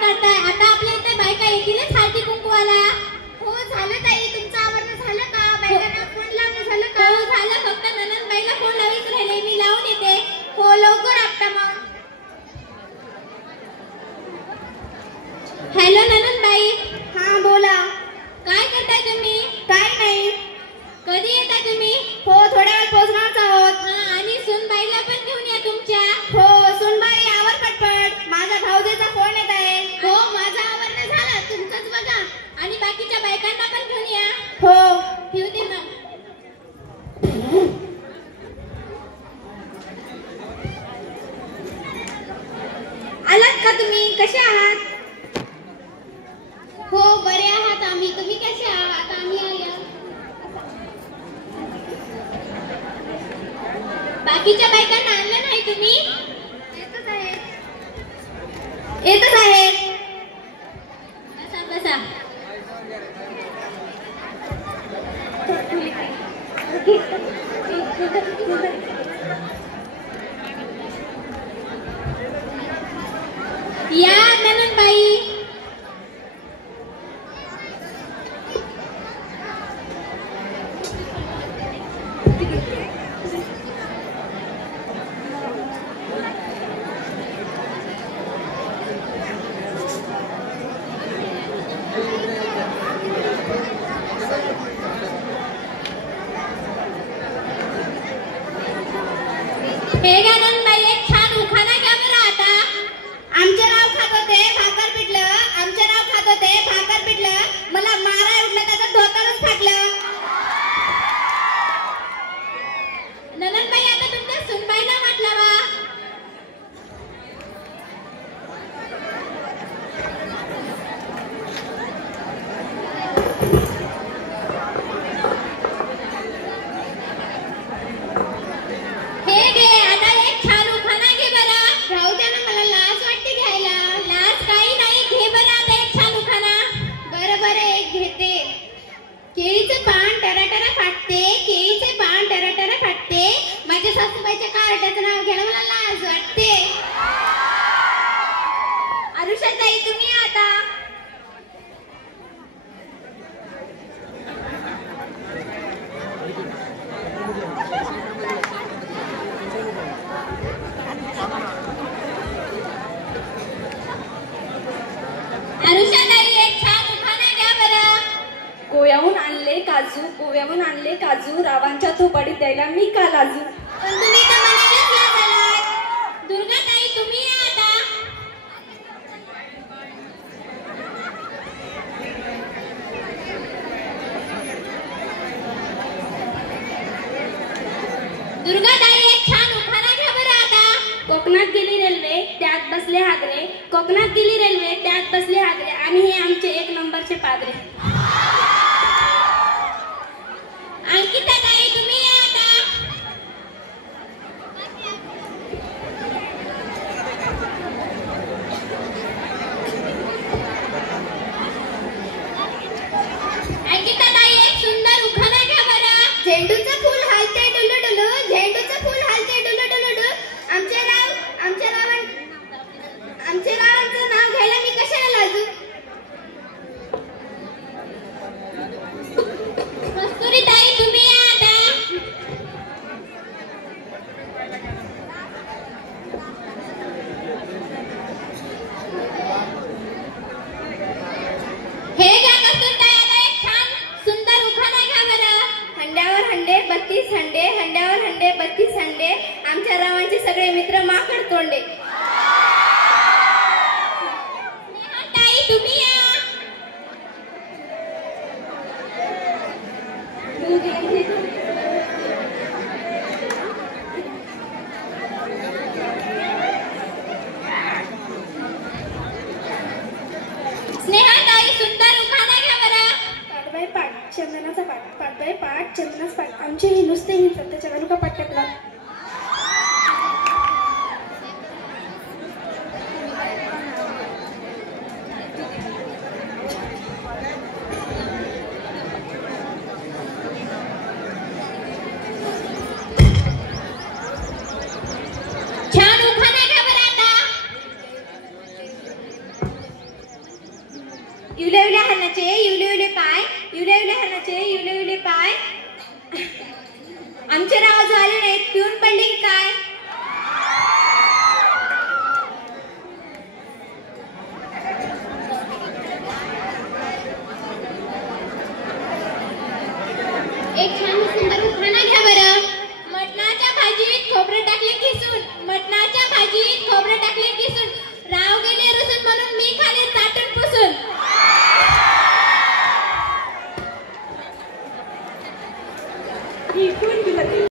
करताय? आता आपल्या इथे बायका येतीलच हळदी कुंकवाला. हो झालं ताई, तुमचं आवरण झालं का? बायकांना फोन लावणं झालं का? हो झालं, फक्त ननंदबाईला फोन लावायचं राहिले, मी लावून येते. हो लवकर आपटा मग. हॅलो ननंदबाई. हा बोला. काय करताय तुम्ही? काय नाही. कधी येताय तुम्ही? हो थोड्या वेळ पोहोचणारच आहोत. हा आणि सुनबाईला पण घेऊन या तुमच्या. हो सुनबाई आवर पटपट, माझ्या भाऊजीचा फोन येत आहे. हो माझा आवरण झाला, तुमचंच बघा. आणि बाकीच्या बायकांना पण घेऊन या. हो ठेवते मग. आलात का तुम्ही? कसे आहात? हो बरे आहात आम्ही, तुम्ही कसे आहात? आम्ही आल्या. बाकीच्या बायकांना आणलं नाही तुम्ही? येतच आहे. येतच आहे. बसा बसा. या ननंदबाई. हे घ्या नंदबाई, एक छान उखाणा घ्या बरं आता. आमचे नाव खात होते भाकर पिटलं, आमचे नाव खात होते भाकर पिटलं, मला माराय उठलं त्याचं धोतरच फाटलं. ननंदबाई आता तुमच्या सुनबाईला म्हटलं वा. केळीचे पान टराटरा फाटते, केळीचे पान टराटरा फाटते, माझ्या सासूबाईच्या कार्टाचं नाव घ्यायला मला लाज वाटते. आरुषाताई तुम्ही आता. आरुषाताई एक छान उखाणा घ्या बरं. गोव्याहून आणले काजू, गोव्याहून आणले काजू, रावांच्या थोपाडीत द्यायला मी का लाजू. पण तुम्ही तर म्हणायलाच लाजालात. दुर्गाताई तुम्ही या आता. दुर्गाताई एक छान उखाणा घ्या बरं आता. कोकणात गेली रेल्वे त्यात बसले हागरे, कोकणात गेली रेल्वे त्यात बसले हागरे, आणि हे आमचे एक नंबरचे पादरे. अंकिताताई तुम्ही या आता. अंकिताताई एक सुंदर उखाणा घ्या बरं. झेंडूचं फूल हालते डुलू डुलू, झेंडूचं फूल हालते डुलू डुलू डुलू, आमच्या रावांचं नाव घ्यायला मी कशाला लाजू. कस्तुरीताई तुम्ही या आता. हे घ्या कस्तुरीताई, आता एक छान सुंदर उखाणा घ्या बरं. हंड्यावर हंडे 32 हंडे, हंड्यावर हंडे 32 हंडे, आमच्या रावांचे सगळे मित्र माकड तोंडे. ताई तुम्ही या. स्नेहाताई सुंदर उखाणा घ्या बरं. पाठ बाय पाठ चंदनाचा पाठ, पाठ बाय पाठ चंदनाचा पाठ, आमचे हे नुसते हिंडतात त्याच्या वेळी का पाठ टाकला. छान उखाणा घ्या बरं आता. युले युले हरणाचे युले युले पाय, युले युले हरणाचे युले युले पाय. आमचे राव झाले नाहीत, पिऊन पडले की काय? एक छान सुंदर उखाणा घ्या बरं.